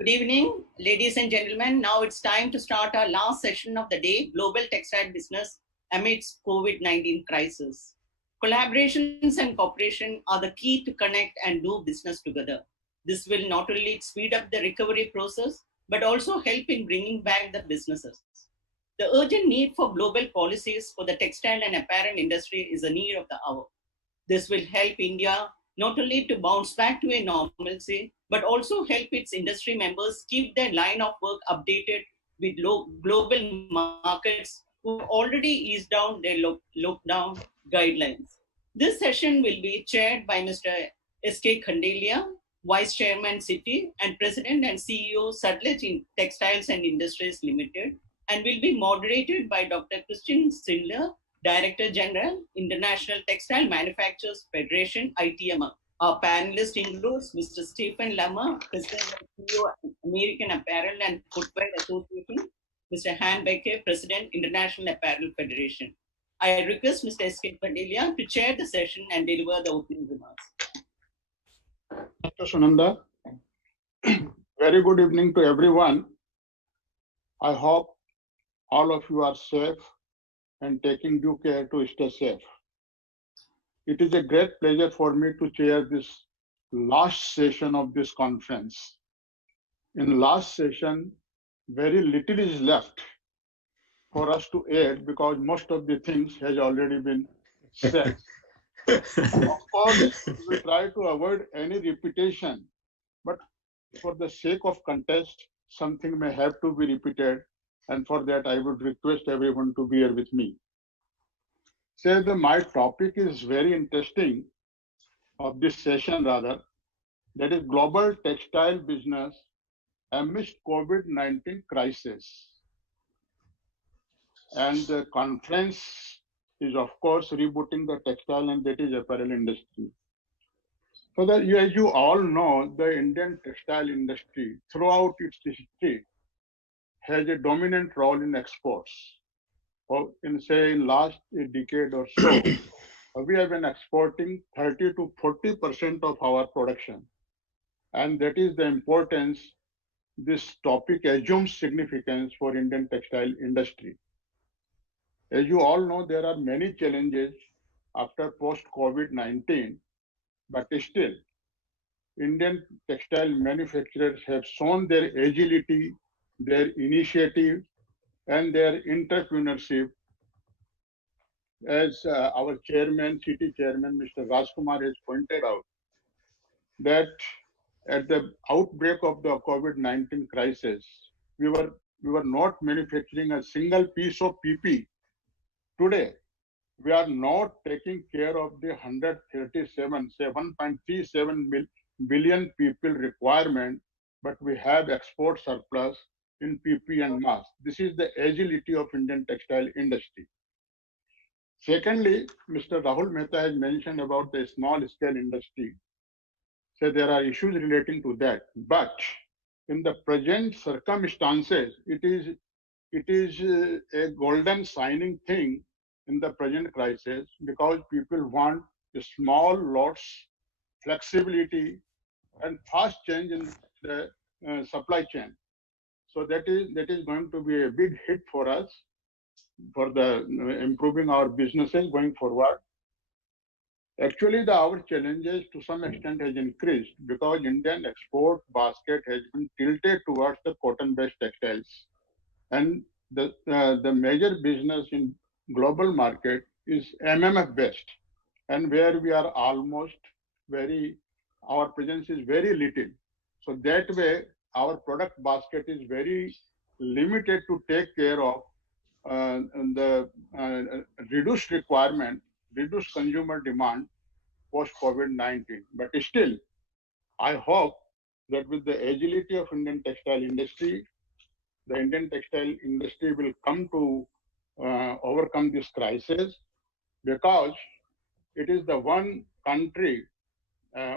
Good evening, ladies and gentlemen. Now it's time to start our last session of the day, Global Textile Business Amidst COVID-19 Crisis. Collaborations and cooperation are the key to connect and do business together. This will not only speed up the recovery process, but also help in bringing back the businesses. The urgent need for global policies for the textile and apparel industry is a need of the hour. This will help India not only to bounce back to a normalcy, but also help its industry members keep their line of work updated with global markets who already eased down their lockdown guidelines. This session will be chaired by Mr. S.K. Khandelia, Vice Chairman CITI and President and CEO Sutlej Textiles and Industries Limited, and will be moderated by Dr. Christian Schindler, Director General, International Textile Manufacturers Federation, ITMF. Our panelist includes Mr. Stephen Lammer, President and CEO of American Apparel and Footwear Association, Mr. Han Becke, President, International Apparel Federation. I request Mr. S.K. Khandelia to chair the session and deliver the opening remarks. Dr. Sunanda, very good evening to everyone. I hope all of you are safe and taking due care to stay safe. It is a great pleasure for me to chair this last session of this conference. In last session, very little is left for us to add because most of the things has already been said. Of course, we try to avoid any repetition, but for the sake of contest, something may have to be repeated, and for that I would request everyone to bear with me. So my topic is very interesting of this session rather, that is global textile business amidst COVID-19 crisis. And the conference is of course rebooting the textile and that is apparel industry. So that as you all know, the Indian textile industry throughout its history has a dominant role in exports. In last decade or so, we have been exporting 30 to 40% of our production. And that is the importance this topic assumes significance for Indian textile industry. As you all know, there are many challenges after post-COVID-19, but still, Indian textile manufacturers have shown their agility, their initiative, and their entrepreneurship. As our chairman, city chairman, Mr. Rajkumar has pointed out, that at the outbreak of the COVID-19 crisis, we were not manufacturing a single piece of PP. Today, we are not taking care of the 7.37 billion people requirement, but we have export surplus in PP and mass. This is the agility of Indian textile industry. Secondly, Mr. Rahul Mehta has mentioned about the small scale industry. So there are issues relating to that, but in the present circumstances, it is a golden signing thing in the present crisis because people want small lots, flexibility, and fast change in the supply chain. So that is going to be a big hit for us for the improving our businesses going forward. Actually, our challenges to some extent has increased because Indian export basket has been tilted towards the cotton-based textiles, and the major business in global market is MMF based, and where we are almost our presence is very little. So that way, our product basket is very limited to take care of the reduced requirement, reduced consumer demand post COVID-19. But still, I hope that with the agility of Indian textile industry, the Indian textile industry will come to overcome this crisis, because it is the one country,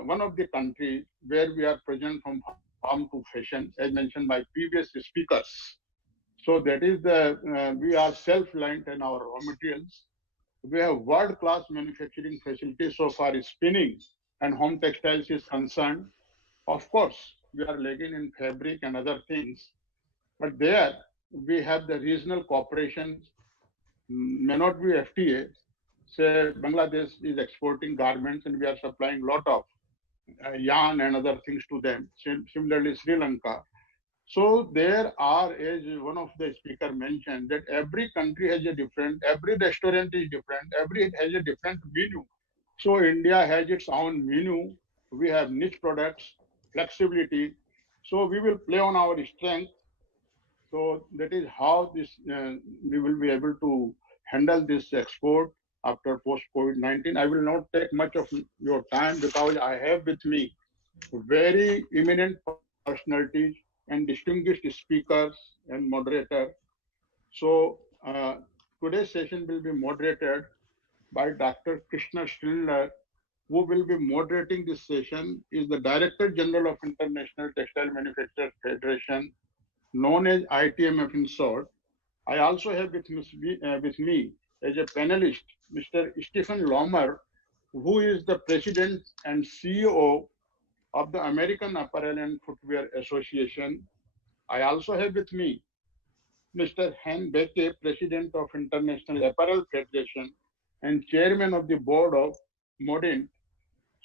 one of the countries where we are present from farm to fashion, as mentioned by previous speakers. So that is we are self-reliant in our raw materials. We have world-class manufacturing facilities so far as spinning and home textiles is concerned. Of course, we are lagging in fabric and other things. But there we have the regional cooperations, may not be FTA. Say Bangladesh is exporting garments and we are supplying a lot of yarn and other things to them. Similarly, Sri Lanka. So there are, as one of the speaker mentioned, that every country has a different, every restaurant is different, every has a different menu. So India has its own menu. We have niche products, flexibility. So we will play on our strength. So that is how this we will be able to handle this export after post COVID-19. I will not take much of your time because I have with me very eminent personalities and distinguished speakers and moderator. So today's session will be moderated by Dr. Krishna Schindler, who will be moderating this session, is the Director General of International Textile Manufacturers Federation, known as ITMF in short. I also have with me as a panelist, Mr. Stephen Lomer, who is the President and CEO of the American Apparel and Footwear Association. I also have with me Mr. Han Beke, President of International Apparel Federation and Chairman of the Board of Modin.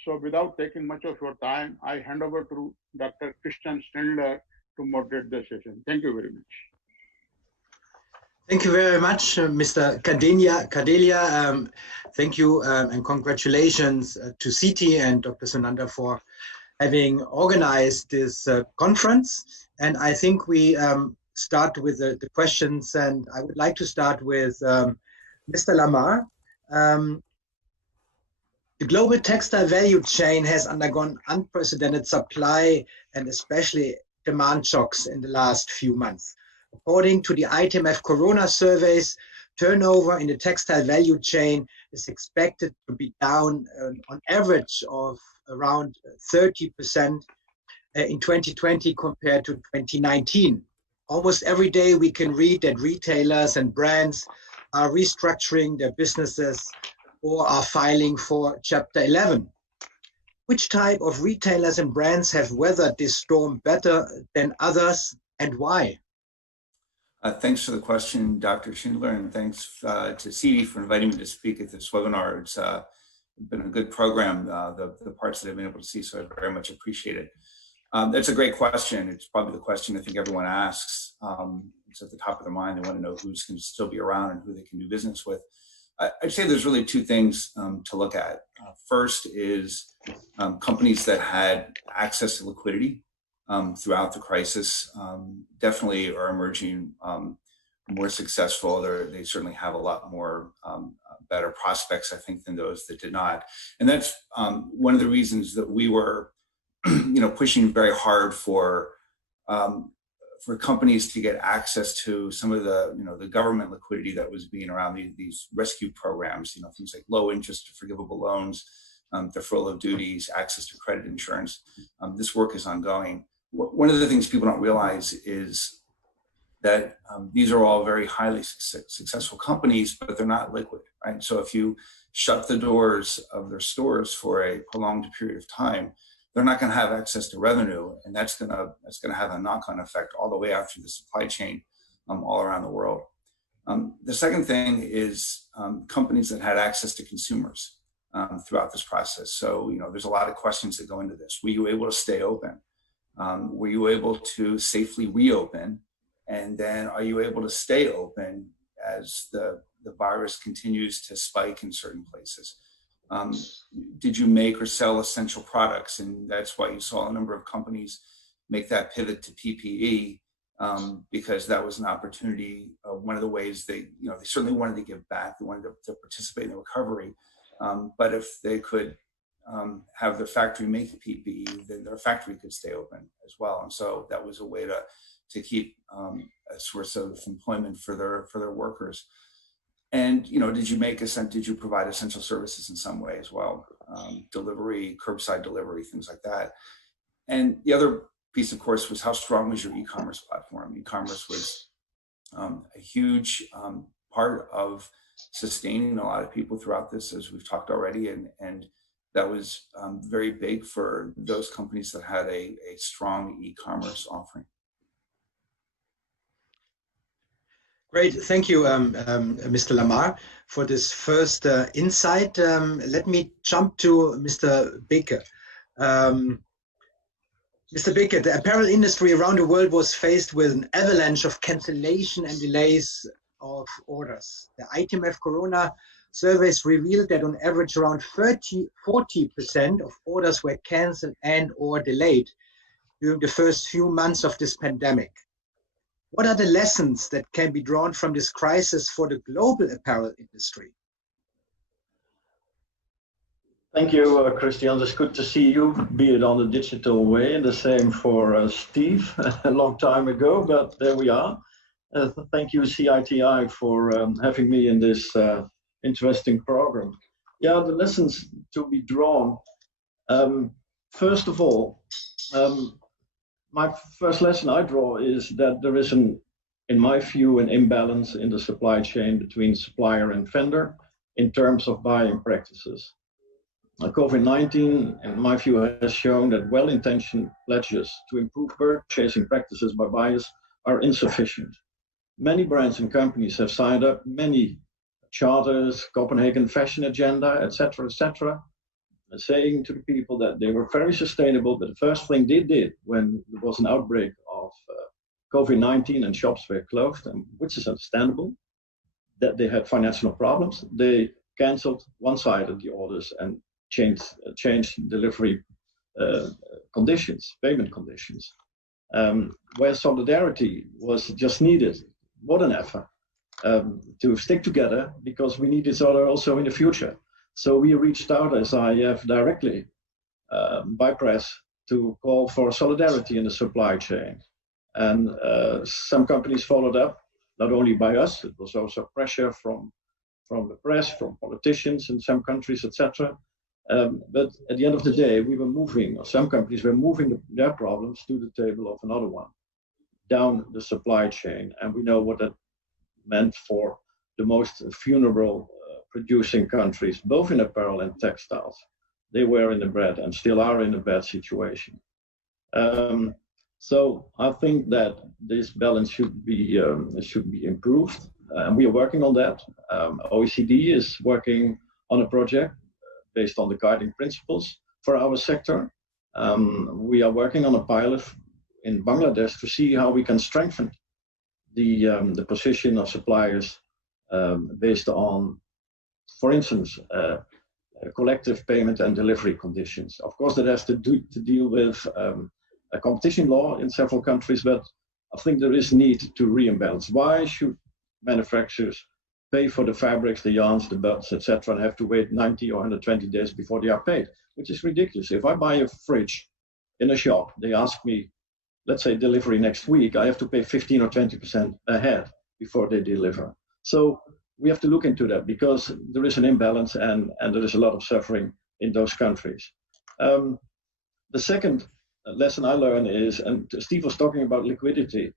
So without taking much of your time, I hand over to Dr. Christian Stendler to moderate the session. Thank you very much. Thank you very much, Mr. Kadelia. Thank you and congratulations to CITI and Dr. Sunanda for having organized this conference. And I think we start with the questions, and I would like to start with Mr. Lamar. The global textile value chain has undergone unprecedented supply and especially demand shocks in the last few months. According to the ITMF Corona surveys, turnover in the textile value chain is expected to be down on average of around 30% in 2020 compared to 2019. Almost every day we can read that retailers and brands are restructuring their businesses or are filing for Chapter 11. Which type of retailers and brands have weathered this storm better than others, and why? Thanks for the question, Dr. Schindler, and thanks to CITI for inviting me to speak at this webinar. It's been a good program, the parts that I've been able to see, so I very much appreciate it. That's a great question. It's probably the question I think everyone asks. It's at the top of their mind. They want to know who's going to still be around and who they can do business with. I'd say there's really two things to look at. First is companies that had access to liquidity throughout the crisis definitely are emerging more successful. They certainly have a lot more better prospects, I think, than those that did not. And that's one of the reasons that we were pushing very hard for companies to get access to some of the government liquidity that was being around these rescue programs, things like low interest forgivable loans, deferral of duties, access to credit insurance. This work is ongoing. One of the things people don't realize is that these are all very highly successful companies, but they're not liquid, right? So if you shut the doors of their stores for a prolonged period of time, they're not going to have access to revenue, and that's going to have a knock-on effect all the way out through the supply chain all around the world. The second thing is companies that had access to consumers throughout this process. So there's a lot of questions that go into this. Were you able to stay open? Were you able to safely reopen? And then are you able to stay open as the virus continues to spike in certain places? Did you make or sell essential products? And that's why you saw a number of companies make that pivot to PPE because that was an opportunity. One of the ways they certainly wanted to give back. They wanted to participate in the recovery. But if they could have their factory make PPE, then their factory could stay open as well. And so that was a way to keep a source of employment for their workers. And did you provide essential services in some way as well? Delivery, curbside delivery, things like that. And the other piece, of course, was how strong was your e-commerce platform? E-commerce was a huge part of sustaining a lot of people throughout this, as we've talked already, and that was very big for those companies that had a strong e-commerce offering. Great, thank you, Mr. Lamar, for this first insight. Let me jump to Mr. Beke. Mr. Beke, the apparel industry around the world was faced with an avalanche of cancellation and delays of orders. The ITMF Corona surveys revealed that on average around 40% of orders were cancelled and or delayed during the first few months of this pandemic. What are the lessons that can be drawn from this crisis for the global apparel industry? Thank you, Christian. It's good to see you, be it on the digital way, and the same for Steve, a long time ago, but there we are. Thank you, CITI, for having me in this interesting program. Yeah, the lessons to be drawn. First of all, my first lesson I draw is that there is, in my view, an imbalance in the supply chain between supplier and vendor in terms of buying practices. COVID-19, in my view, has shown that well-intentioned pledges to improve purchasing practices by buyers are insufficient. Many brands and companies have signed up many charters, Copenhagen Fashion Agenda, etc., saying to the people that they were very sustainable, but the first thing they did when there was an outbreak of COVID-19 and shops were closed, and which is understandable, that they had financial problems, they canceled one-sided the orders and changed delivery conditions, payment conditions, where solidarity was just needed more than ever to stick together, because we need each other also in the future. So we reached out as IF directly by press to call for solidarity in the supply chain. And some companies followed up, not only by us, it was also pressure from the press, from politicians in some countries, etc. But at the end of the day, we were moving, or some companies were moving their problems to the table of another one, down the supply chain. And we know what that meant for the most vulnerable producing countries, both in apparel and textiles. They were in a bad and still are in a bad situation. So I think that this balance should be improved, and we are working on that. OECD is working on a project based on the guiding principles for our sector. We are working on a pilot in Bangladesh to see how we can strengthen the position of suppliers based on, for instance, collective payment and delivery conditions. Of course, that has to deal with a competition law in several countries, but I think there is need to reimbalance. Why should manufacturers pay for the fabrics, the yarns, the belts, etc., and have to wait 90 or 120 days before they are paid, which is ridiculous. If I buy a fridge in a shop, they ask me, let's say delivery next week, I have to pay 15 or 20% ahead before they deliver. So we have to look into that, because there is an imbalance and there is a lot of suffering in those countries. The second lesson I learned is, and Steve was talking about liquidity,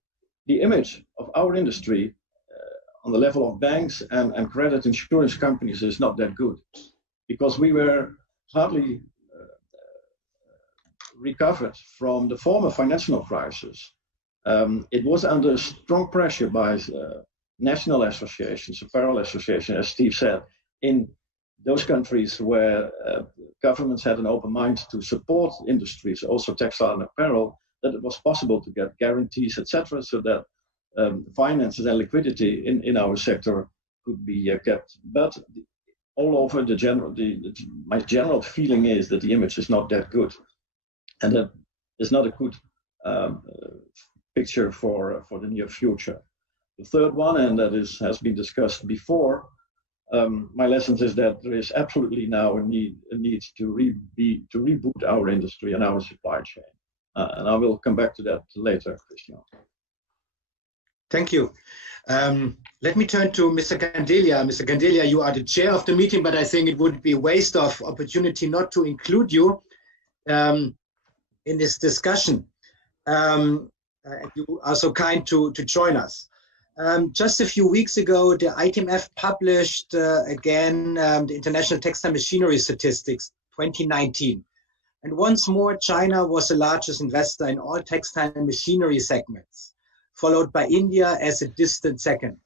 the image of our industry on the level of banks and credit insurance companies is not that good, because we were hardly recovered from the former financial crisis. It was under strong pressure by national associations, apparel associations, as Steve said, in those countries where governments had an open mind to support industries, also textile and apparel, that it was possible to get guarantees, etc., so that finances and liquidity in our sector could be kept. But all over my general feeling is that the image is not that good, and that is not a good picture for the near future. The third one, and that has been discussed before, my lessons is that there is absolutely now a need to reboot our industry and our supply chain. And I will come back to that later, Christian. Thank you. Let me turn to Mr. Gandelia. Mr. Gandelia, you are the chair of the meeting, but I think it would be a waste of opportunity not to include you in this discussion. And you are so kind to join us. Just a few weeks ago, the ITMF published again the International Textile Machinery Statistics 2019. And once more, China was the largest investor in all textile machinery segments, followed by India as a distant second.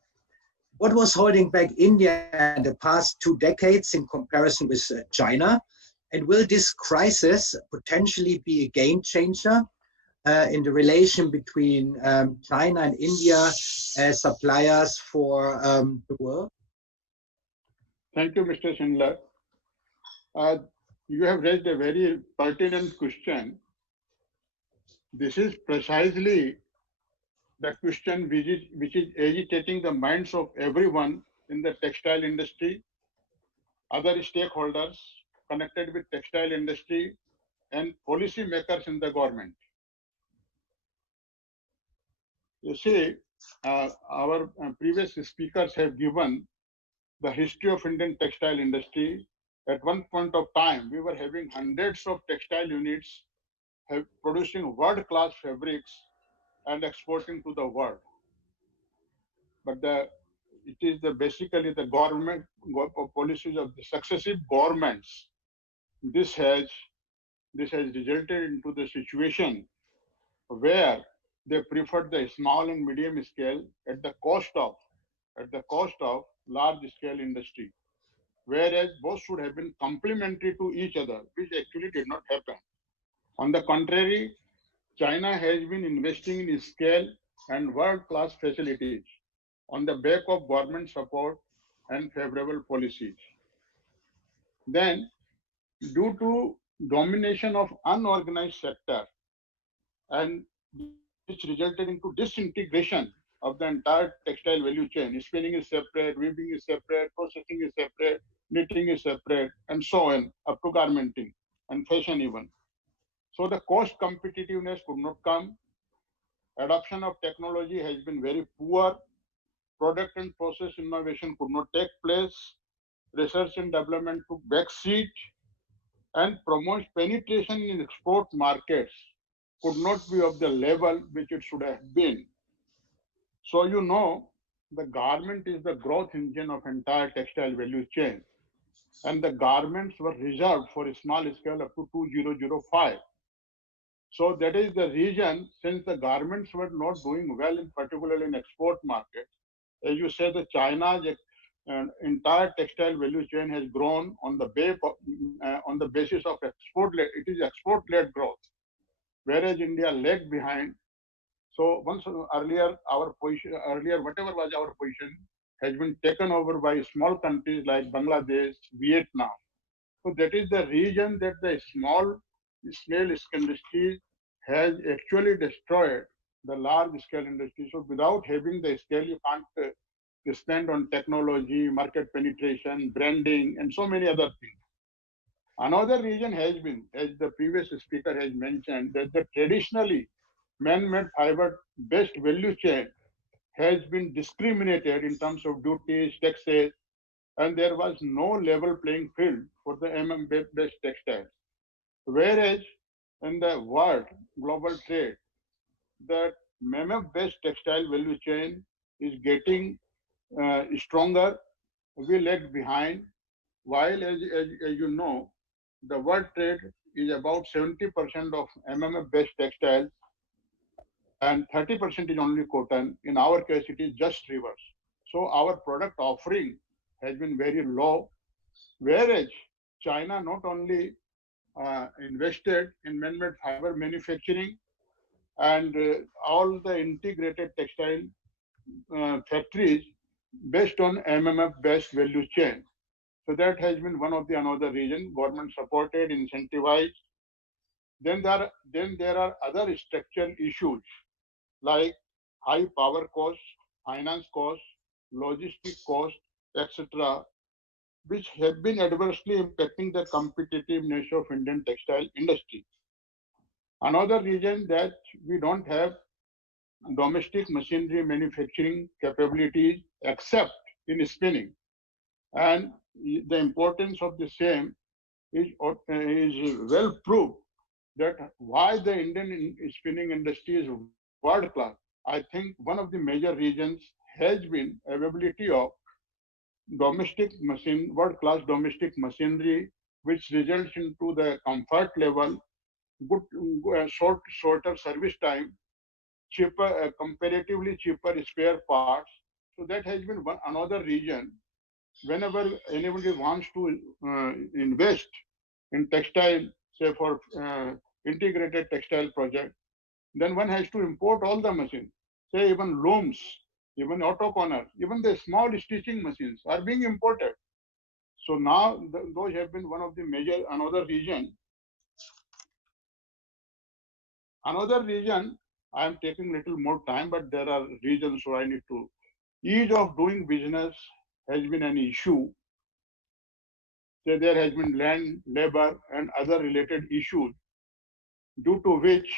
What was holding back India in the past 2 decades in comparison with China? And will this crisis potentially be a game changer in the relation between China and India as suppliers for the world? Thank you, Mr. Schindler. You have raised a very pertinent question. This is precisely the question which is agitating the minds of everyone in the textile industry, other stakeholders connected with textile industry, and policy makers in the government. You see, our previous speakers have given the history of Indian textile industry. At one point of time, we were having hundreds of textile units producing world-class fabrics and exporting to the world. But it is basically the government policies of the successive governments. This has resulted into the situation where they preferred the small and medium scale at the cost of large scale industry, whereas both should have been complementary to each other, which actually did not happen. On the contrary, China has been investing in scale and world-class facilities on the back of government support and favorable policies. Then, due to domination of unorganized sector, and which resulted into disintegration of the entire textile value chain. Spinning is separate, weaving is separate, processing is separate, knitting is separate, and so on, up to garmenting and fashion even. So the cost competitiveness could not come. Adoption of technology has been very poor. Product and process innovation could not take place. Research and development took back seat, and promotes penetration in export markets could not be of the level which it should have been. So you know, the garment is the growth engine of entire textile value chain, and the garments were reserved for a small scale up to 2005. So that is the reason, since the garments were not doing well, in particular in export market, as you say, the China's entire textile value chain has grown on the basis of export-led. It is export-led growth, whereas India lagged behind. So once earlier, whatever was our position has been taken over by small countries like Bangladesh, Vietnam. So that is the reason that the small scale industry has actually destroyed the large scale industry. So without having the scale, you can't spend on technology, market penetration, branding, and so many other things. Another reason has been, as the previous speaker has mentioned, that the traditionally man-made fiber-based value chain has been discriminated in terms of duties, taxes, and there was no level playing field for the MM-based textiles. Whereas in the world, global trade, the MM-based textile value chain is getting stronger. We lagged behind, while as you know, the world trade is about 70% of MMF-based textiles and 30% is only cotton. In our case, it is just reverse. So our product offering has been very low, whereas China not only invested in man-made fiber manufacturing and all the integrated textile factories based on MMF-based value chain. So that has been one of the another reason, government supported, incentivized. Then there are other structural issues like high power costs, finance costs, logistic costs, etc., which have been adversely impacting the competitiveness of Indian textile industry. Another reason that we don't have domestic machinery manufacturing capabilities except in spinning, and the importance of the same is well proved, that why the Indian spinning industry is world class. I think one of the major reasons has been availability of world class domestic machinery, which results into the comfort level, good, shorter service time, cheaper, comparatively cheaper spare parts. So that has been one another reason. Whenever anybody wants to invest in textile, say for integrated textile project, then one has to import all the machines. Say even looms, even autocorner, even the small stitching machines are being imported. So now those have been one of the major, another reason. Another reason, I am taking little more time, but there are reasons, so I need to. Ease of doing business has been an issue. So there has been land, labor, and other related issues due to which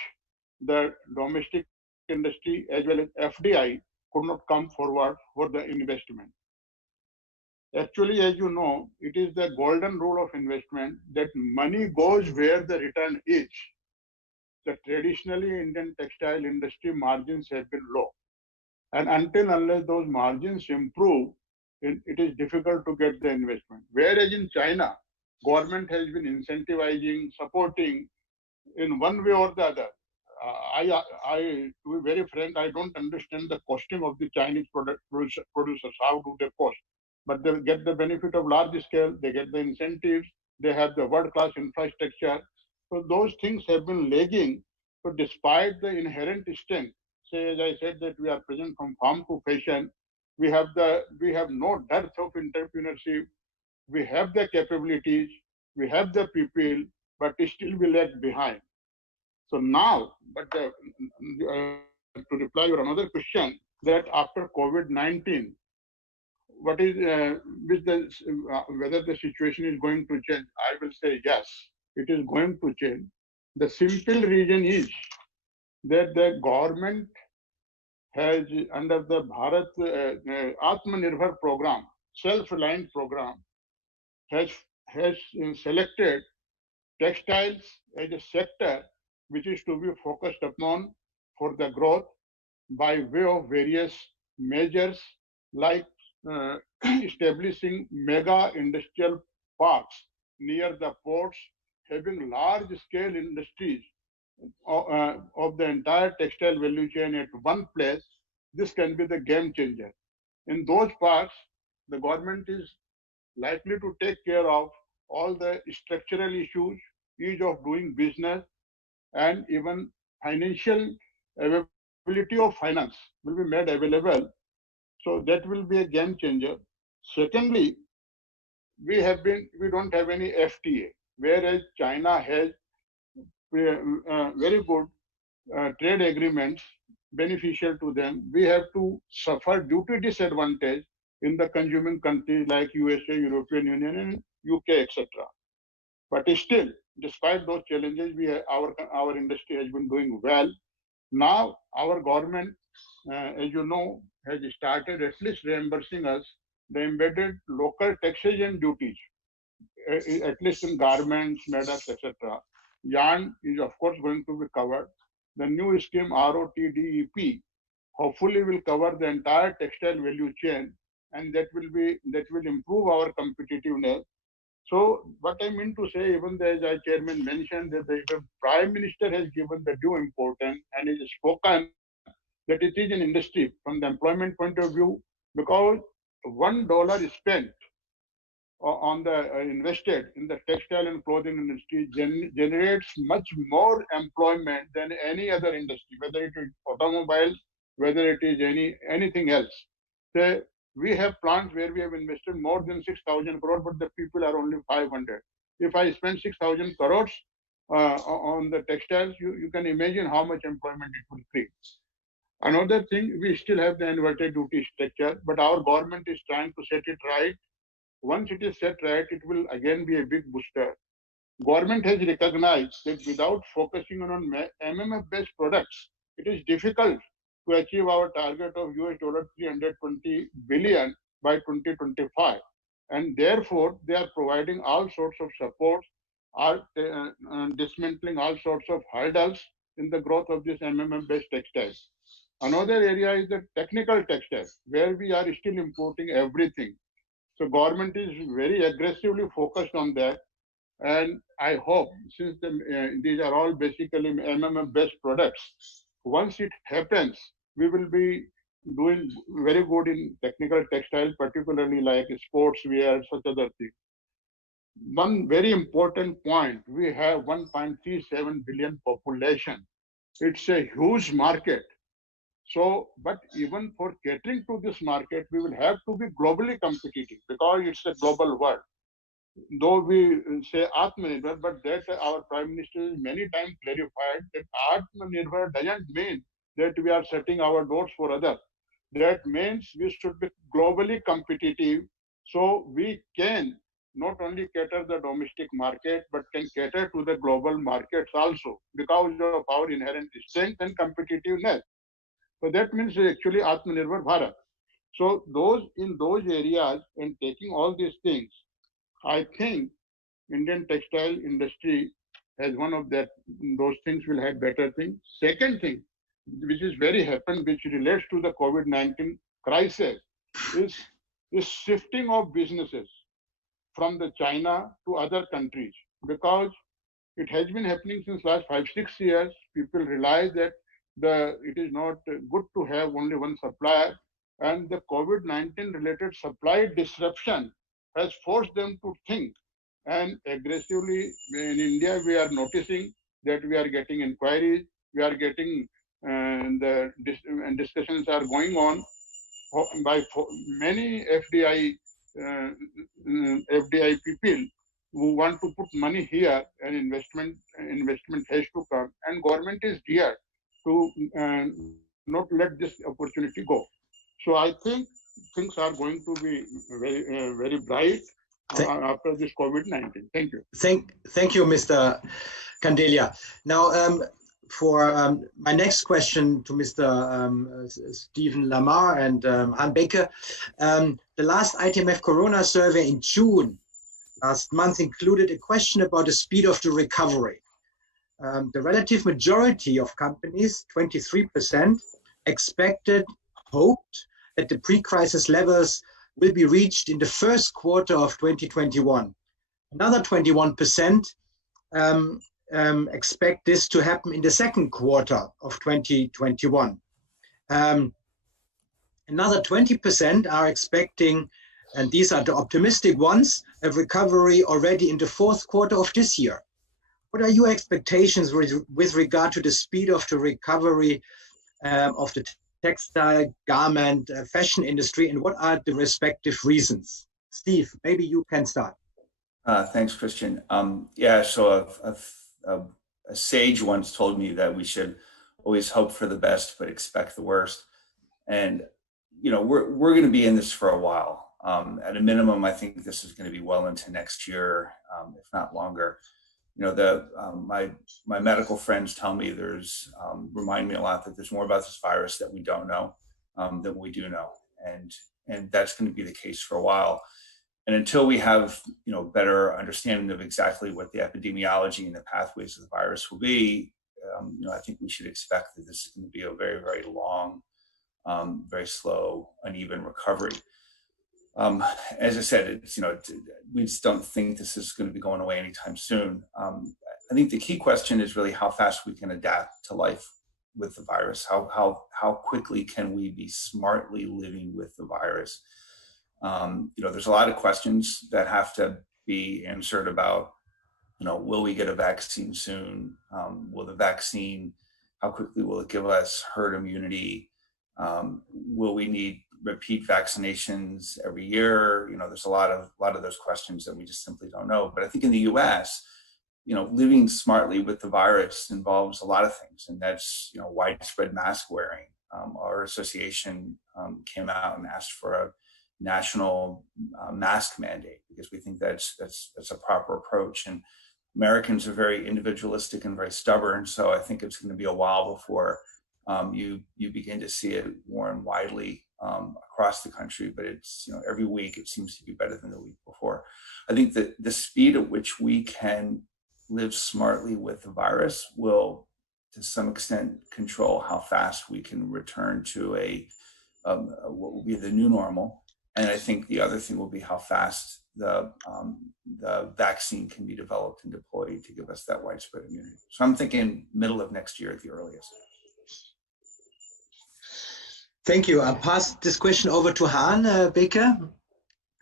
the domestic industry as well as FDI could not come forward for the investment. Actually, as you know, it is the golden rule of investment that money goes where the return is. The traditionally Indian textile industry margins have been low. And unless those margins improve, it is difficult to get the investment. Whereas in China, government has been incentivizing, supporting in one way or the other. To be very frank, I don't understand the costing of the Chinese producers. How do they cost? But they get the benefit of large scale, they get the incentives, they have the world-class infrastructure. So those things have been lagging. So despite the inherent strength, say as I said that we are present from farm to fashion, we have no dearth of entrepreneurship, we have the capabilities, we have the people, but still we lag behind. So now, but to reply your another question, that after COVID-19, what is with the whether the situation is going to change? I will say yes, it is going to change. The simple reason is that the government has, under the Bharat Atmanirbhar program, self-reliant program, has selected textiles as a sector which is to be focused upon for the growth by way of various measures like establishing mega industrial parks near the ports, having large scale industries of the entire textile value chain at one place. This can be the game changer. In those parks, the government is likely to take care of all the structural issues, ease of doing business, and even financial availability of finance will be made available. So that will be a game changer. Secondly, we don't have any FTA, whereas China has very good trade agreements beneficial to them. We have to suffer duty disadvantage in the consuming countries like USA, European Union, and UK, etc. But still, despite those challenges, our industry has been doing well. Now, our government, as you know, has started at least reimbursing us the embedded local taxes and duties, at least in garments, medals, etc. Yarn is, of course, going to be covered. The new scheme ROTDEP hopefully will cover the entire textile value chain, and that will improve our competitiveness. So what I mean to say, even as our chairman mentioned, that the Prime Minister has given the due importance and has spoken that it is an industry from the employment point of view, because $1 spent on the invested in the textile and clothing industry generates much more employment than any other industry, whether it is automobile, whether it is anything else. So we have plants where we have invested more than 6,000 crores, but the people are only 500. If I spend 6,000 crores on the textiles, you can imagine how much employment it will create. Another thing, we still have the inverted duty structure, but our government is trying to set it right. Once it is set right, it will again be a big booster. Government has recognized that without focusing on MMF-based products, it is difficult to achieve our target of $320 billion by 2025. And therefore, they are providing all sorts of support, are dismantling all sorts of hurdles in the growth of this MMF-based textiles. Another area is the technical textiles, where we are still importing everything. So government is very aggressively focused on that. And I hope, since these are all basically MMF-based products, once it happens, we will be doing very good in technical textiles, particularly like sportswear, such other things. One very important point, we have 1.37 billion population. It's a huge market. So, but even for catering to this market, we will have to be globally competitive because it's a global world. Though we say Atmanirbhar, but that our Prime Minister many times clarified that Atmanirbhar doesn't mean that we are shutting our doors for others. That means we should be globally competitive so we can not only cater the domestic market, but can cater to the global markets also because of our inherent strength and competitiveness. So that means actually Atmanirbhar Bharat. So those in those areas and taking all these things, I think Indian textile industry has one of those things will have better things. Second thing, which is very happened, which relates to the COVID-19 crisis, is shifting of businesses from the China to other countries because it has been happening since last 5-6 years. People realize that it is not good to have only one supplier, and the COVID-19 related supply disruption has forced them to think. And aggressively in India, we are noticing that we are getting inquiries, we are getting and discussions are going on by many FDI people who want to put money here, and investment has to come, and government is here to not let this opportunity go. So I think things are going to be very bright after this COVID-19. Thank you. Thank you, Mr. Candelia. Now, for my next question to Mr. Stephen Lamar and Han Baker, the last ITMF Corona survey in June last month included a question about the speed of the recovery. The relative majority of companies, 23%, hoped that the pre-crisis levels will be reached in the first quarter of 2021. Another 21% expect this to happen in the second quarter of 2021. Another 20% are expecting, and these are the optimistic ones, a recovery already in the fourth quarter of this year. What are your expectations with regard to the speed of the recovery of the textile, garment, fashion industry, and what are the respective reasons? Steve, maybe you can start. Thanks, Christian. Yeah, so a sage once told me that we should always hope for the best, but expect the worst. And, you know, we're going to be in this for a while. At a minimum, I think this is going to be well into next year, if not longer. You know, my medical friends tell me remind me a lot that there's more about this virus that we don't know than we do know. And that's going to be the case for a while. And until we have, you know, better understanding of exactly what the epidemiology and the pathways of the virus will be, you know, I think we should expect that this is going to be a very, very long, very slow, uneven recovery. As I said, it's, you know, we just don't think this is going to be going away anytime soon. I think the key question is really how fast we can adapt to life with the virus. How quickly can we be smartly living with the virus? You know, there's a lot of questions that have to be answered about, you know, will we get a vaccine soon? Will the vaccine, how quickly will it give us herd immunity? Will we need repeat vaccinations every year? You know, there's a lot of those questions that we just simply don't know. But I think in the US, you know, living smartly with the virus involves a lot of things, and that's, you know, widespread mask wearing. Our association came out and asked for a national mask mandate because we think that's a proper approach. And Americans are very individualistic and very stubborn, so I think it's going to be a while before you begin to see it worn widely across the country. But it's, you know, every week it seems to be better than the week before. I think that the speed at which we can live smartly with the virus will, to some extent, control how fast we can return to what will be the new normal. And I think the other thing will be how fast the vaccine can be developed and deployed to give us that widespread immunity. So I'm thinking middle of next year at the earliest. Thank you. I'll pass this question over to Han Baker.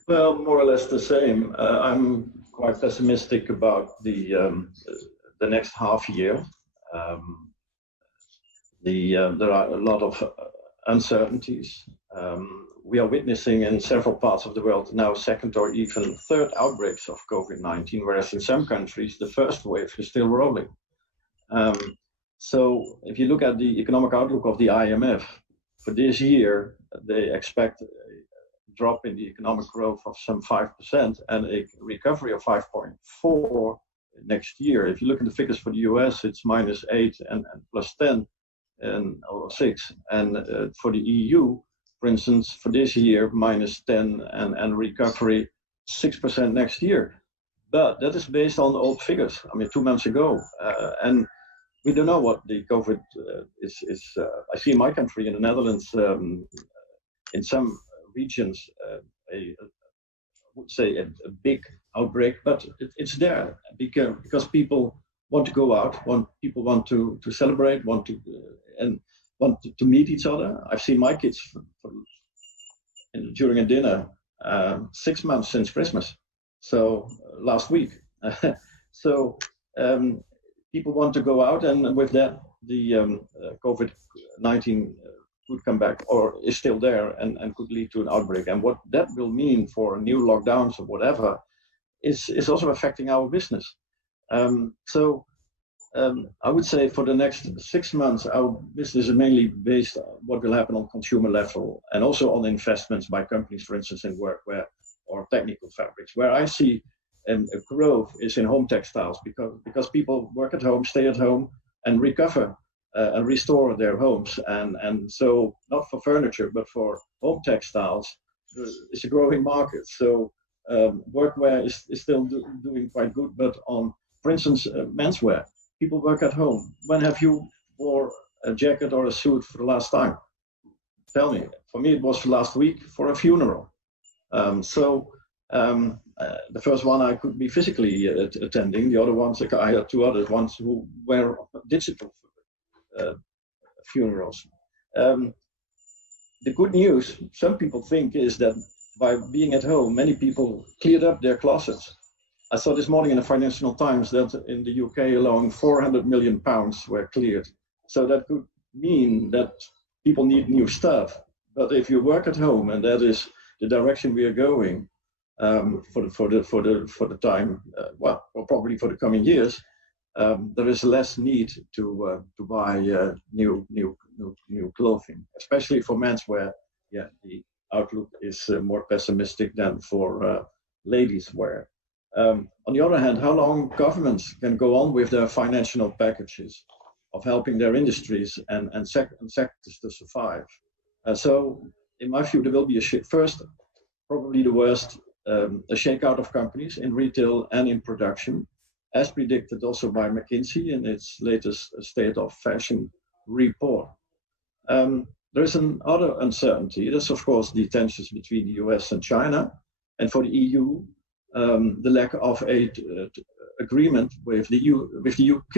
Well, more or less the same. I'm quite pessimistic about the next half year. There are a lot of uncertainties. We are witnessing in several parts of the world now second or even third outbreaks of COVID-19, whereas in some countries the first wave is still rolling. So if you look at the economic outlook of the IMF for this year, they expect a drop in the economic growth of some 5% and a recovery of 5.4 next year. If you look at the figures for the US, it's -8 and +10 or 6, and for the EU, for instance, for this year, -10 and recovery 6% next year. But that is based on old figures. I mean, 2 months ago, and we don't know what the COVID is. I see in my country, in the Netherlands, in some regions, I would say a big outbreak, but it's there because people want to go out, people want to celebrate, want to meet each other. I've seen my kids during a dinner 6 months since Christmas, so last week. So people want to go out, and with that, the COVID-19 could come back or is still there and could lead to an outbreak. And what that will mean for new lockdowns or whatever is also affecting our business. I would say for the next 6 months, our business is mainly based on what will happen on consumer level and also on investments by companies, for instance, in workwear or technical fabrics. Where I see a growth is in home textiles because people work at home, stay at home, and recover and restore their homes. And so not for furniture, but for home textiles, it's a growing market. So workwear is still doing quite good, but on, for instance, menswear, people work at home. When have you wore a jacket or a suit for the last time? Tell me. For me, it was last week for a funeral. The first one I could be physically attending. The other ones, I had 2 other ones who were digital funerals. The good news, some people think, is that by being at home, many people cleared up their closets. I saw this morning in the Financial Times that in the UK alone, 400 million pounds were cleared. So that could mean that people need new stuff. But if you work at home, and that is the direction we are going for the time, or probably for the coming years, there is less need to buy new clothing, especially for menswear. Yeah, the outlook is more pessimistic than for ladies' wear. On the other hand, how long governments can go on with their financial packages of helping their industries and sectors to survive? So, in my view, there will be first, probably the worst, a shakeout of companies in retail and in production, as predicted also by McKinsey in its latest State of Fashion report. There is another uncertainty. That's, of course, the tensions between the US and China, and for the EU, the lack of a agreement with the UK.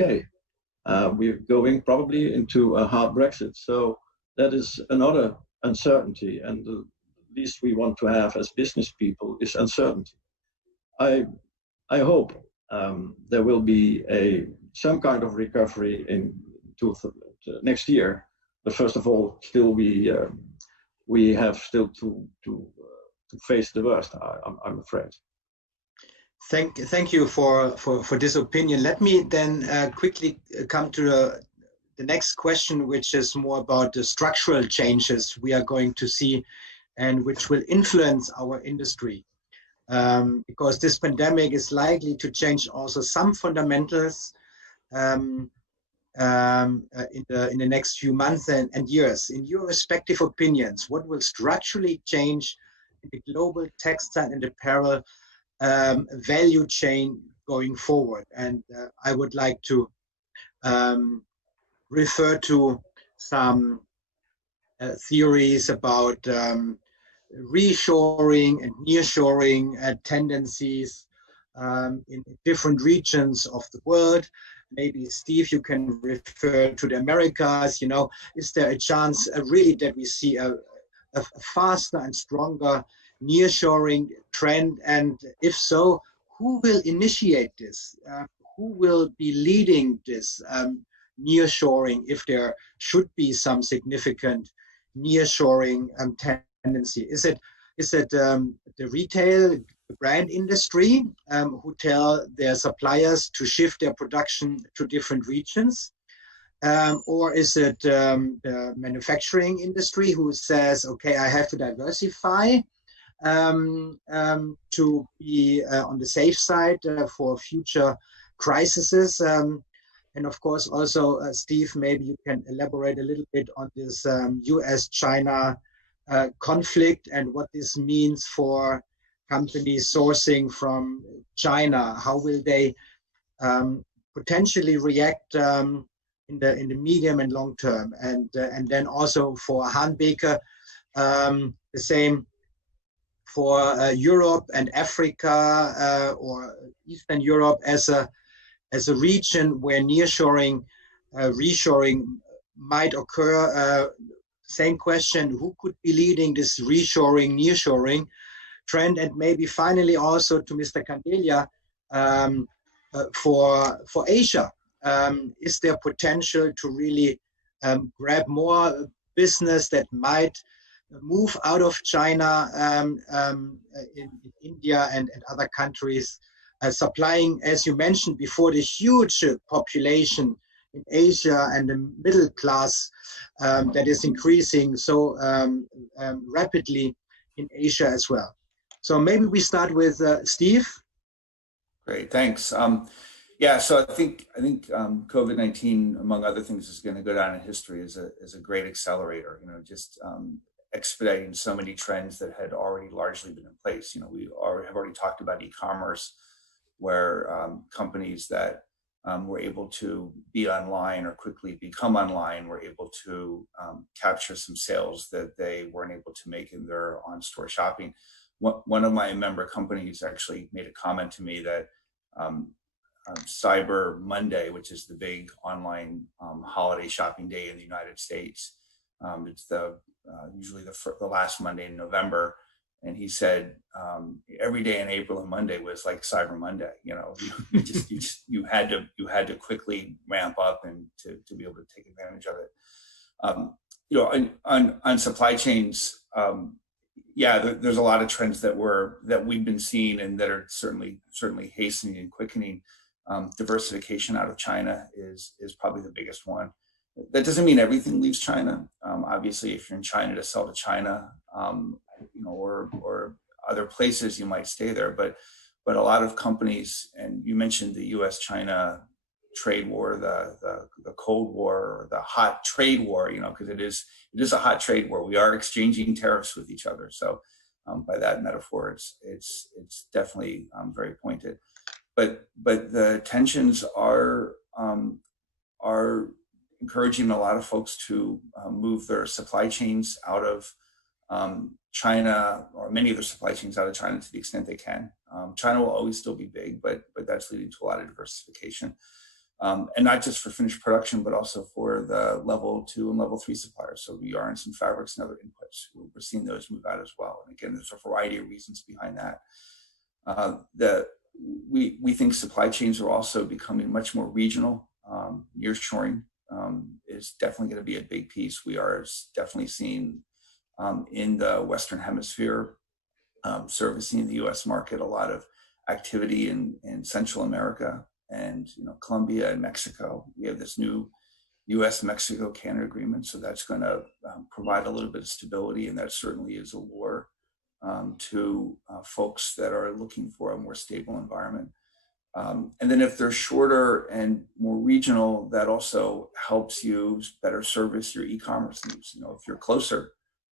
We're going probably into a hard Brexit. So that is another uncertainty, and the least we want to have as business people is uncertainty. I hope there will be some kind of recovery in next year. But first of all, still we have still to face the worst, I'm afraid. Thank you for this opinion. Let me then quickly come to the next question, which is more about the structural changes we are going to see and which will influence our industry. Because this pandemic is likely to change also some fundamentals in the next few months and years. In your respective opinions, what will structurally change in the global textile and apparel value chain going forward? And I would like to refer to some theories about reshoring and nearshoring tendencies in different regions of the world. Maybe Steve, you can refer to the Americas. You know, is there a chance really that we see a faster and stronger nearshoring trend? And if so, who will initiate this? Who will be leading this nearshoring if there should be some significant nearshoring tendency? Is it the retail, the brand industry who tell their suppliers to shift their production to different regions? Or is it the manufacturing industry who says, okay, I have to diversify to be on the safe side for future crises? And of course, also, Steve, maybe you can elaborate a little bit on this US-China conflict and what this means for companies sourcing from China. How will they potentially react in the medium and long term? And then also for Hahnbeke, the same for Europe and Africa or Eastern Europe as a region where nearshoring, reshoring might occur. Same question, who could be leading this reshoring, nearshoring trend? And maybe finally also to Mr. Candelia, for Asia, is there potential to really grab more business that might move out of China in India and other countries, supplying, as you mentioned before, the huge population in Asia and the middle class that is increasing so rapidly in Asia as well. So maybe we start with Steve. Great, thanks. Yeah, so I think COVID-19, among other things, is going to go down in history as a great accelerator. You know, just expediting so many trends that had already largely been in place. You know, we have already talked about e-commerce, where companies that were able to be online or quickly become online were able to capture some sales that they weren't able to make in their on-store shopping. One of my member companies actually made a comment to me that Cyber Monday, which is the big online holiday shopping day in the United States, it's usually the last Monday in November. And he said every day in April and Monday was like Cyber Monday. You know, you had to quickly ramp up and to be able to take advantage of it. You know, on supply chains, yeah, there's a lot of trends that we've been seeing and that are certainly hastening and quickening. Diversification out of China is probably the biggest one. That doesn't mean everything leaves China. Obviously, if you're in China to sell to China, you know, or other places, you might stay there. But a lot of companies, and you mentioned the U.S.-China trade war, the Cold War, or the hot trade war, you know, because it is a hot trade war. We are exchanging tariffs with each other. So by that metaphor, it's definitely very pointed. But the tensions are encouraging a lot of folks to move their supply chains out of China, or many of their supply chains out of China to the extent they can. China will always still be big, but that's leading to a lot of diversification. And not just for finished production, but also for the level 2 and level 3 suppliers. So yarns and fabrics and other inputs. We're seeing those move out as well. And again, there's a variety of reasons behind that. We think supply chains are also becoming much more regional. Nearshoring is definitely going to be a big piece. We are definitely seeing in the Western Hemisphere, servicing the U.S. market, a lot of activity in Central America and, you know, Colombia and Mexico. We have this new U.S.-Mexico-Canada agreement, so that's going to provide a little bit of stability, and that certainly is a lure to folks that are looking for a more stable environment. And then if they're shorter and more regional, that also helps you better service your e-commerce needs. You know, if you're closer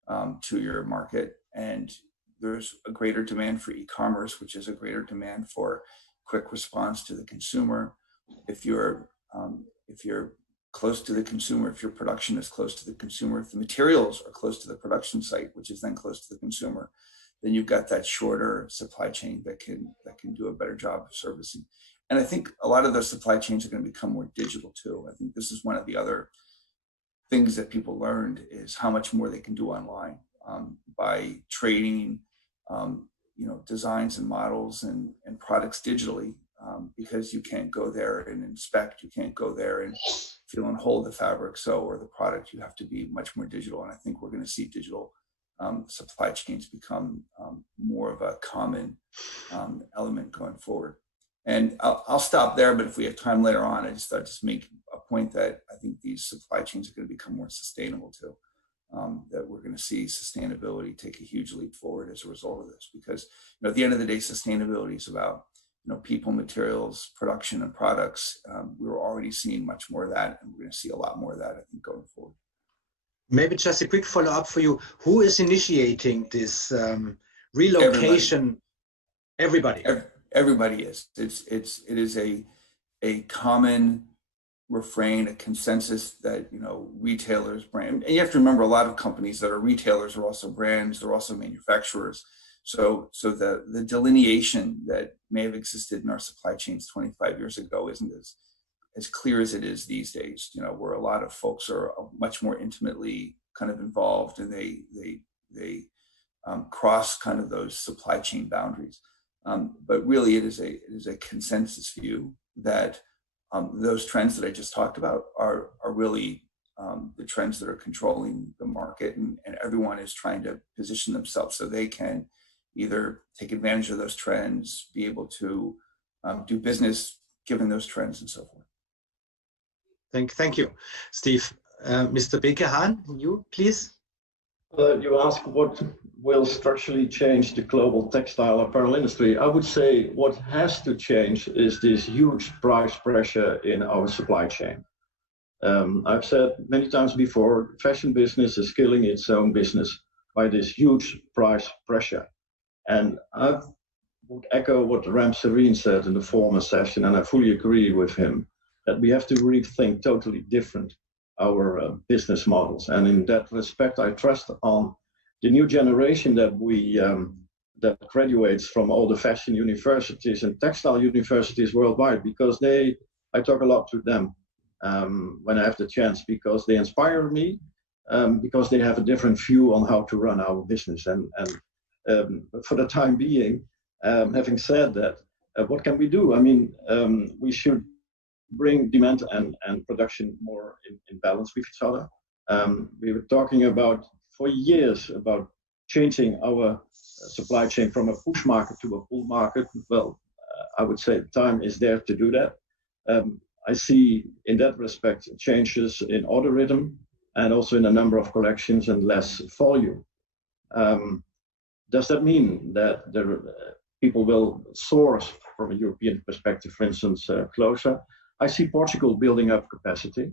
to your market and there's a greater demand for e-commerce, which is a greater demand for quick response to the consumer. If you're close to the consumer, if your production is close to the consumer, if the materials are close to the production site, which is then close to the consumer, then you've got that shorter supply chain that can do a better job of servicing. And I think a lot of those supply chains are going to become more digital too. I think this is one of the other things that people learned is how much more they can do online by trading, designs and models and products digitally, because you can't go there and inspect, you can't go there and feel and hold the fabric or the product. You have to be much more digital. And I think we're going to see digital supply chains become more of a common element going forward. And I'll stop there, but if we have time later on, I just make a point that I think these supply chains are going to become more sustainable too. That we're going to see sustainability take a huge leap forward as a result of this, because at the end of the day, sustainability is about people, materials, production, and products. We're already seeing much more of that, and we're going to see a lot more of that, I think, going forward. Maybe just a quick follow-up for you. Who is initiating this relocation? Everybody. Everybody is. It is a common refrain, a consensus that retailers, brand, and you have to remember a lot of companies that are retailers are also brands, they're also manufacturers. So the delineation that may have existed in our supply chains 25 years ago isn't as clear as it is these days, where a lot of folks are much more intimately kind of involved, and they cross kind of those supply chain boundaries. But really, it is a consensus view that those trends that I just talked about are really the trends that are controlling the market, and everyone is trying to position themselves so they can either take advantage of those trends, be able to do business given those trends, and so forth. Thank you, Steve. Mr. Bekehan, you please. You ask what will structurally change the global textile apparel industry. I would say what has to change is this huge price pressure in our supply chain. I've said many times before, fashion business is killing its own business by this huge price pressure. And I would echo what Ram Serene said in the former session, and I fully agree with him, that we have to rethink totally different our business models. And in that respect, I trust on the new generation that that graduates from all the fashion universities and textile universities worldwide, because I talk a lot to them when I have the chance, because they inspire me, because they have a different view on how to run our business. And for the time being, having said that, what can we do? I mean, we should bring demand and production more in balance with each other. We were talking about for years about changing our supply chain from a push market to a pull market. Well, I would say time is there to do that. I see in that respect changes in order rhythm and also in the number of collections and less volume. Does that mean that people will source from a European perspective, for instance, closer? I see Portugal building up capacity.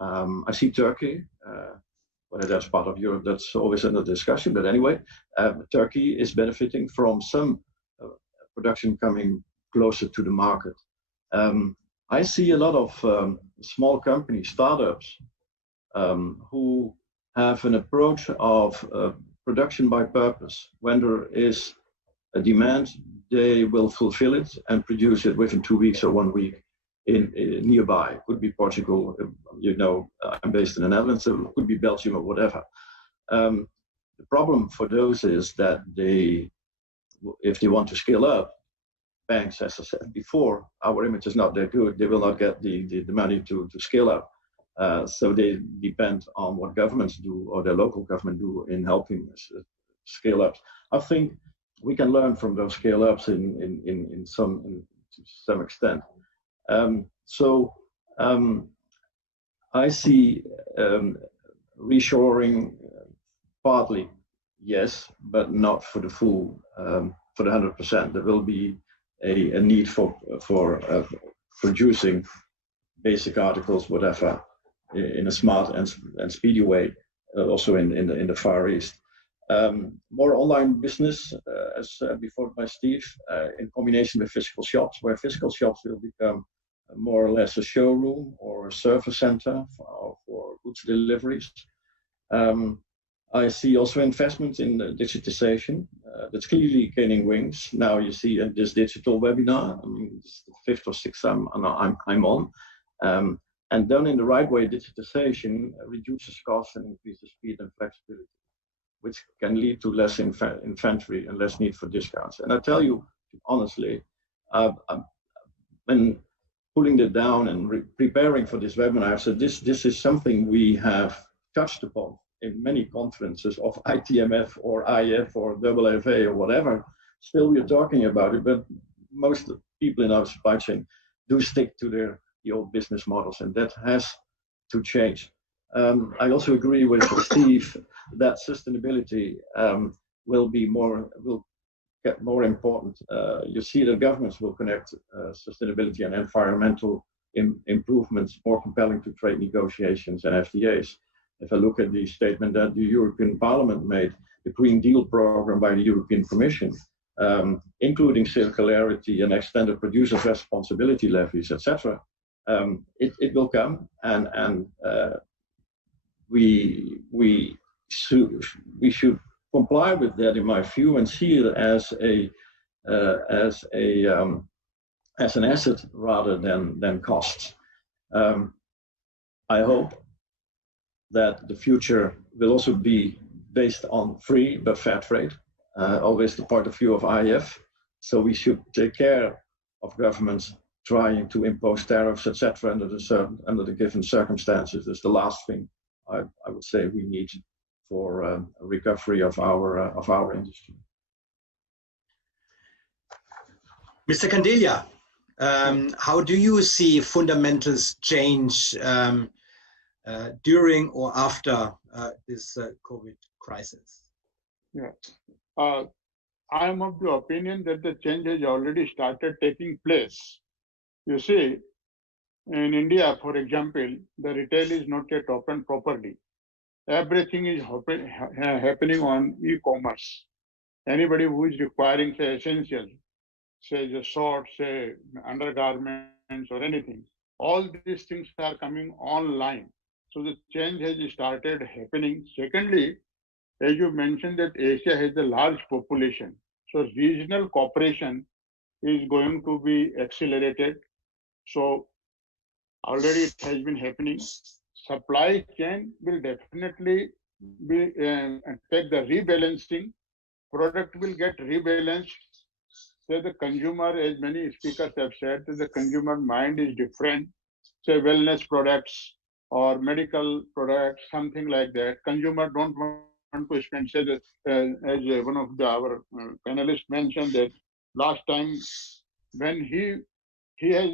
I see Turkey, whether that's part of Europe, that's always under discussion. But anyway, Turkey is benefiting from some production coming closer to the market. I see a lot of small companies, startups, who have an approach of production by purpose. When there is a demand, they will fulfill it and produce it within 2 weeks or 1 week in nearby. It could be Portugal, I'm based in the Netherlands, so it could be Belgium or whatever. The problem for those is that if they want to scale up, banks, as I said before, our image is not that good. They will not get the money to scale up. So they depend on what governments do or their local government do in helping scale up. I think we can learn from those scale ups to some extent. I see reshoring partly, yes, but not for the full, for the 100%. There will be a need for producing basic articles, whatever, in a smart and speedy way, also in the Far East. More online business, as before by Steve, in combination with physical shops, where physical shops will become more or less a showroom or a service center for goods deliveries. I see also investment in digitization that's clearly gaining wings. Now you see this digital webinar. I mean, it's the fifth or sixth I'm on. And done in the right way, digitization reduces costs and increases speed and flexibility, which can lead to less inventory and less need for discounts. And I tell you honestly, when pulling it down and preparing for this webinar, I said this is something we have touched upon in many conferences of ITMF or IF or AAFA or whatever. Still, we're talking about it, but most people in our supply chain do stick to the old business models, and that has to change. I also agree with Steve that sustainability will get more important. You see that governments will connect sustainability and environmental improvements more compelling to trade negotiations and FTAs. If I look at the statement that the European Parliament made, the Green Deal program by the European Commission, including circularity and extended producer responsibility levies, etc., it will come, and we should comply with that, in my view, and see it as an asset rather than costs. I hope that the future will also be based on free but fair trade, always the point of view of IF. So we should take care of governments trying to impose tariffs, etc., under the given circumstances. Is the last thing I would say we need for a recovery of our industry. Mr. Candelia, how do you see fundamentals change during or after this COVID crisis? Yeah, I am of the opinion that the change has already started taking place. You see, in India, for example, the retail is not yet open properly. Everything is happening on e-commerce. Anybody who is requiring, say, essentials, say the shorts, say undergarments or anything, all these things are coming online. So the change has started happening. Secondly, as you mentioned that Asia has a large population. So regional cooperation is going to be accelerated. So already it has been happening. Supply chain will definitely be take the rebalancing. Product will get rebalanced. So the consumer, as many speakers have said, that the consumer mind is different. Say wellness products or medical products, something like that. Consumer don't want to spend. Say that, as one of our panelists mentioned that last time when he has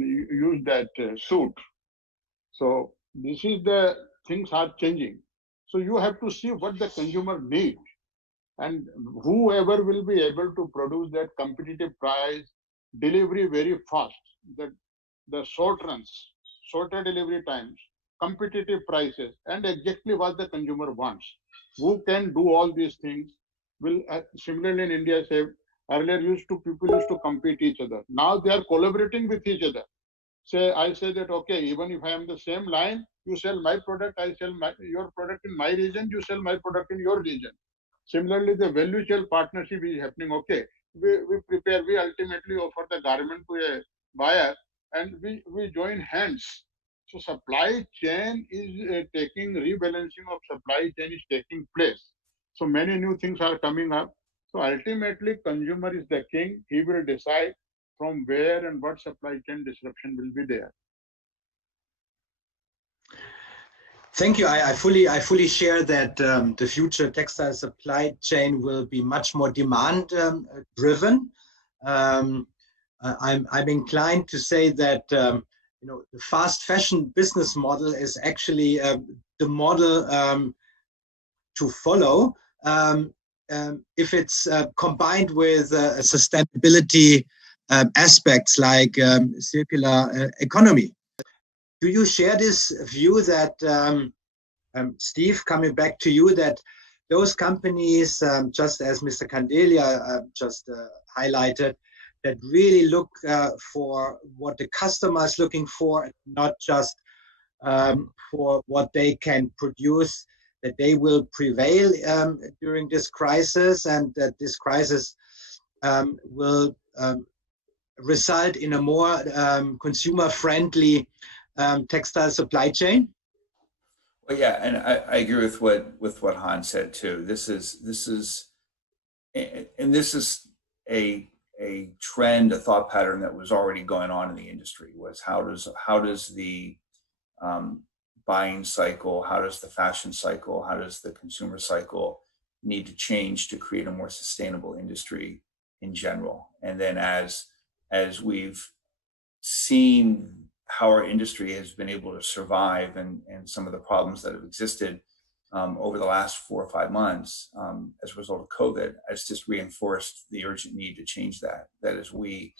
used that suit. So this is the things are changing. So you have to see what the consumer needs, and whoever will be able to produce that competitive price, delivery very fast, the short runs, shorter delivery times, competitive prices, and exactly what the consumer wants. Who can do all these things will similarly in India say earlier people used to compete each other. Now they are collaborating with each other. I say that, okay, even if I am the same line, you sell my product, I sell your product in my region, you sell my product in your region. Similarly, the value chain partnership is happening. Okay, we ultimately offer the garment to a buyer and we join hands. So supply chain is rebalancing of supply chain is taking place. So many new things are coming up. So ultimately, consumer is the king. He will decide from where and what supply chain disruption will be there. Thank you. I fully share that the future textile supply chain will be much more demand driven. I'm inclined to say that the fast fashion business model is actually the model to follow if it's combined with sustainability aspects like circular economy. Do you share this view that, Steve, coming back to you, that those companies, just as Mr. Candelia just highlighted, that really look for what the customer is looking for, not just for what they can produce, that they will prevail during this crisis, and that this crisis will result in a more consumer-friendly textile supply chain? Well, yeah, and I agree with what Hans said too. This is a trend, a thought pattern that was already going on in the industry. Was how does the buying cycle, how does the fashion cycle, how does the consumer cycle need to change to create a more sustainable industry in general? And then as we've seen how our industry has been able to survive and some of the problems that have existed over the last 4 or 5 months as a result of COVID, has just reinforced the urgent need to change that. That as we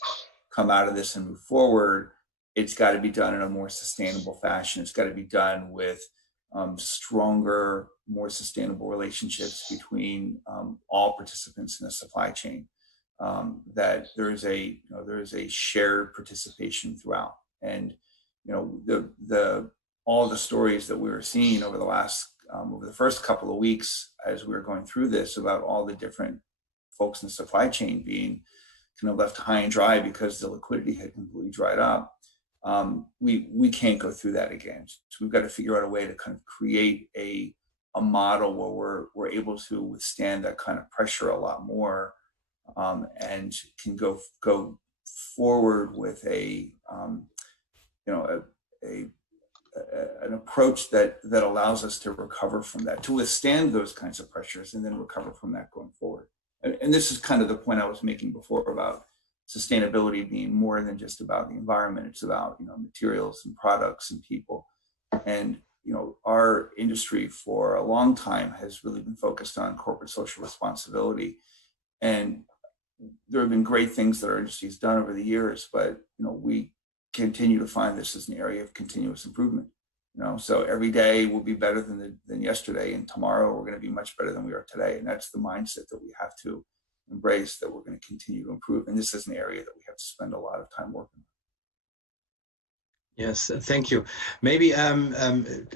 come out of this and move forward, it's got to be done in a more sustainable fashion. It's got to be done with stronger, more sustainable relationships between all participants in the supply chain. That there is a shared participation throughout, and all the stories that we were seeing over the first couple of weeks as we were going through this about all the different folks in the supply chain being kind of left high and dry because the liquidity had completely dried up. We can't go through that again. So we've got to figure out a way to kind of create a model where we're able to withstand that kind of pressure a lot more, and can go forward with an approach that allows us to recover from that, to withstand those kinds of pressures, and then recover from that going forward. And this is kind of the point I was making before about sustainability being more than just about the environment. It's about materials and products and people. And our industry for a long time has really been focused on corporate social responsibility, and there have been great things that our industry has done over the years, but we continue to find this as an area of continuous improvement. So every day will be better than yesterday, and tomorrow we're going to be much better than we are today. And that's the mindset that we have to embrace, that we're going to continue to improve. And this is an area that we have to spend a lot of time working on. Yes, thank you. Maybe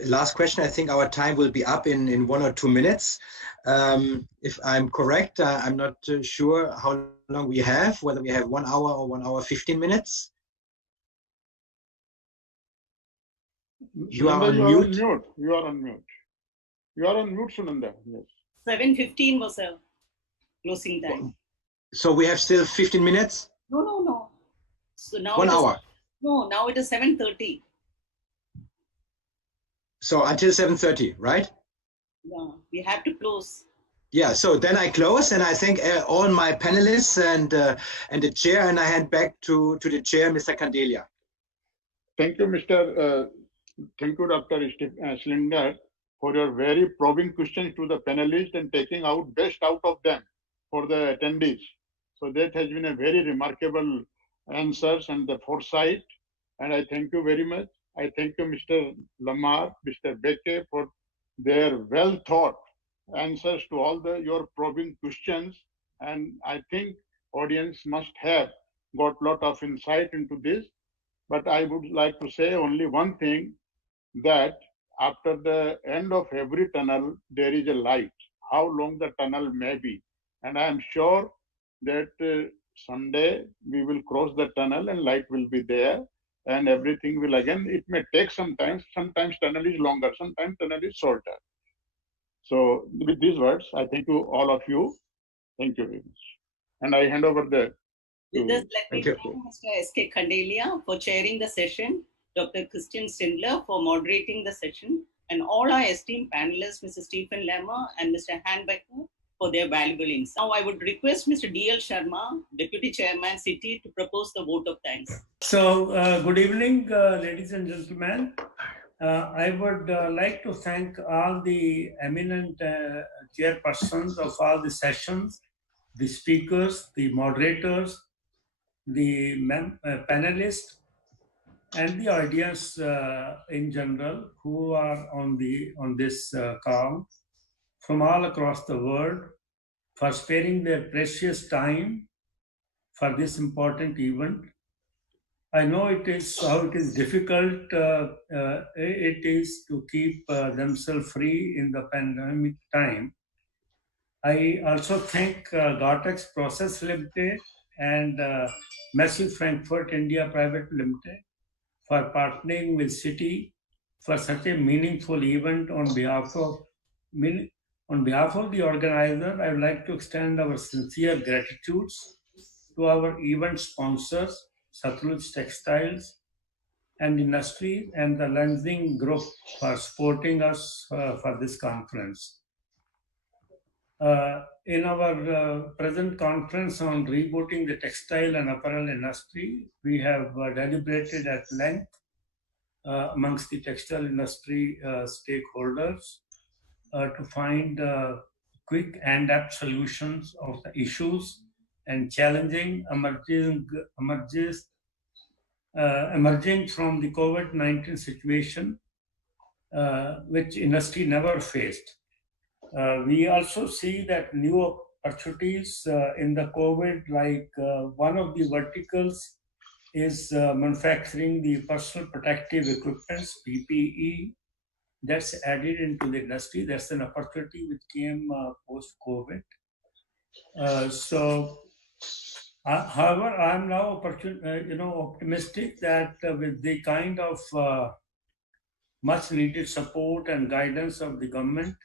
last question. I think our time will be up in 1 or 2 minutes. If I'm correct, I'm not sure how long we have, whether we have 1 hour or 1 hour 15 minutes. You are on mute. You are on mute. You are on mute, Sunanda. Yes. 7:15 was a closing time. So we have still 15 minutes? No. So now 1 hour. No, now it is 7:30. So until 7:30, right? Yeah, we have to close. Yeah, so then I close, and I thank all my panelists and the chair, and I hand back to the chair, Mr. Candelia. Thank you, thank you, Dr. Schlinger, for your very probing questions to the panelists and taking out best out of them for the attendees. So that has been a very remarkable answers and the foresight, and I thank you very much. I thank you, Mr. Lamar, Mr. Beke, for their well thought answers to all your probing questions, and I think audience must have got a lot of insight into this. But I would like to say only one thing, that after the end of every tunnel there is a light, how long the tunnel may be, and I am sure that someday we will cross the tunnel and light will be there, and everything will again, it may take sometimes tunnel is longer, sometimes tunnel is shorter. So with these words, I thank you, all of you. Thank you very much. And I hand over the... With this, let me thank Mr. S.K. Candelia for chairing the session, Dr. Christian Stindler for moderating the session, and all our esteemed panelists, Mr. Stephen Lemmer and Mr. Hanbecker, for their valuable insights. Now I would request Mr. D.L. Sharma, Deputy Chairman, CITI, to propose the vote of thanks. So, good evening, ladies and gentlemen. I would like to thank all the eminent chairpersons of all the sessions, the speakers, the moderators, the panelists, and the audience in general who are on this call from all across the world, for sparing their precious time for this important event. I know how it is difficult it is to keep themselves free in the pandemic time. I also thank Gartex Process Limited and Massive Frankfurt India Private Limited for partnering with CITI for such a meaningful event. On behalf of the organizer, I would like to extend our sincere gratitudes to our event sponsors, Sutlej Textiles and Industry, and the Lensing Group for supporting us for this conference. In our present conference on rebooting the textile and apparel industry, we have deliberated at length amongst the textile industry stakeholders to find quick and apt solutions of the issues and challenging emerging from the COVID-19 situation, which industry never faced. We also see that new opportunities in the COVID, like one of the verticals is manufacturing the personal protective equipment, PPE, that's added into the industry. That's an opportunity which came post-COVID. However, I'm now optimistic that with the kind of much needed support and guidance of the government,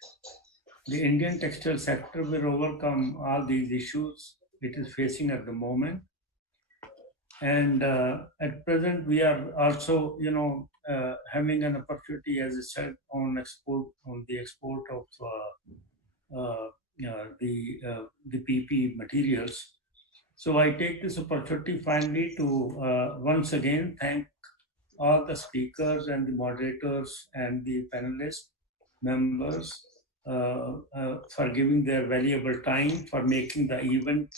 the Indian textile sector will overcome all these issues it is facing at the moment. And at present, we are also, having an opportunity, as I said, on the export of the PP materials. So I take this opportunity finally to once again thank all the speakers and the moderators and the panelists members for giving their valuable time for making the event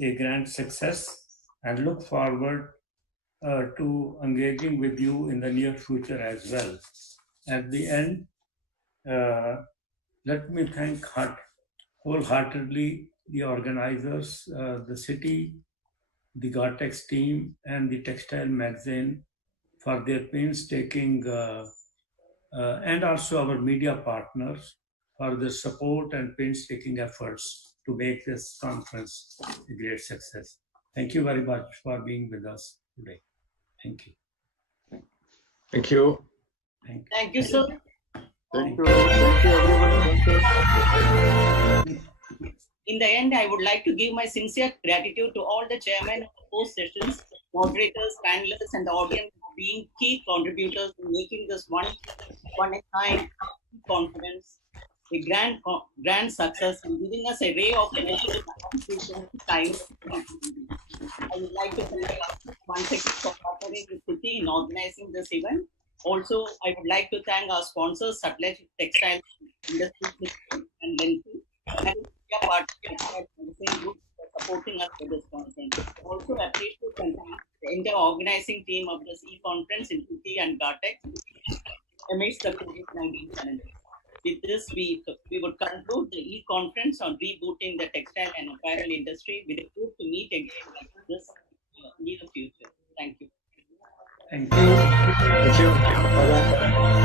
a grand success, and look forward to engaging with you in the near future as well. At the end, let me thank wholeheartedly the organizers, the city, the Gartex team, and the Textile magazine for their painstaking, and also our media partners for their support and painstaking efforts to make this conference a great success. Thank you very much for being with us today. Thank you. Thank you. Thank you, sir. Thank you. Thank you, everyone. Thank you. In the end, I would like to give my sincere gratitude to all the chairmen of the post sessions, moderators, panelists, and the audience for being key contributors in making this one-of-a-kind conference a grand success and giving us a ray of time. I would like to thank once again for partnering with CITI in organizing this event. Also, I would like to thank our sponsors, Sutlej Textiles, Industry-CITI, and Lensing, and India Partnership Group for supporting us for this conference. Also, appreciate to thank the entire organizing team of this e-conference in CITI and Gartex amidst the COVID-19 challenges. With this, we would conclude the e-conference on rebooting the textile and apparel industry with a hope to meet again like this in the future. Thank you. Thank you. Thank you. Bye-bye.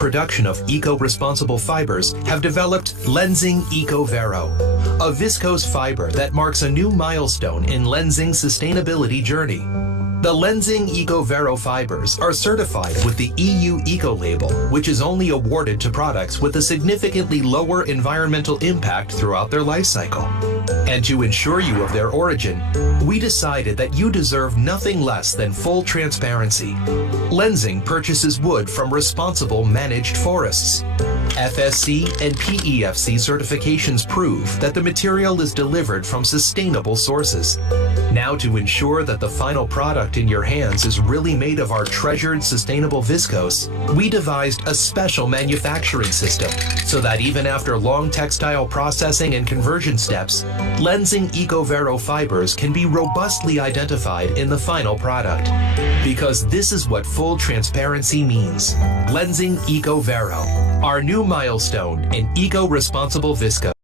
production of eco-responsible fibers have developed Lenzing EcoVero, a viscose fiber that marks a new milestone in Lenzing's sustainability journey. The Lenzing EcoVero fibers are certified with the EU Eco label, which is only awarded to products with a significantly lower environmental impact throughout their life cycle. And to ensure you of their origin, we decided that you deserve nothing less than full transparency. Lenzing purchases wood from responsible managed forests. FSC and PEFC certifications prove that the material is delivered from sustainable sources. Now, to ensure that the final product in your hands is really made of our treasured sustainable viscose, we devised a special manufacturing system so that even after long textile processing and conversion steps, Lenzing EcoVero fibers can be robustly identified in the final product. Because this is what full transparency means. Lenzing EcoVero, our new milestone in eco-responsible viscose.